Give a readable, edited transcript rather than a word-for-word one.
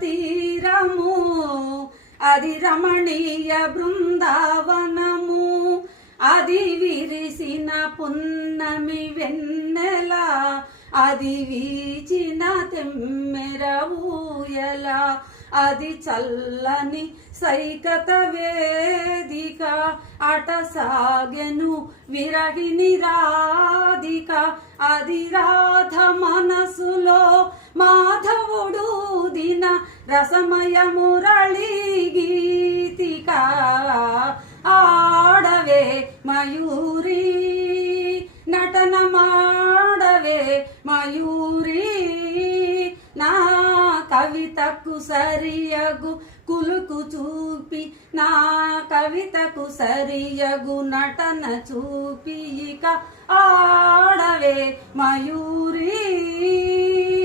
తీరము అది రమణీయ బృందావనము అది విరిసిన పున్నమి వెన్నెల అది వీచిన తెమ్మెర ఊయల అది చల్లని సైకత వేదిక అట సాగెను విరహిని రాధిక అది రాధ మనసులో మాధవుడు దిన రసమయ మురళీ గీతిక ఆడవే మయూరి నటన మాడవే మయూరి నా కవితకు సరియగు కులుకు చూపి నా కవితకు సరియగు నటన చూపి ఇక ఆడవే మయూరి.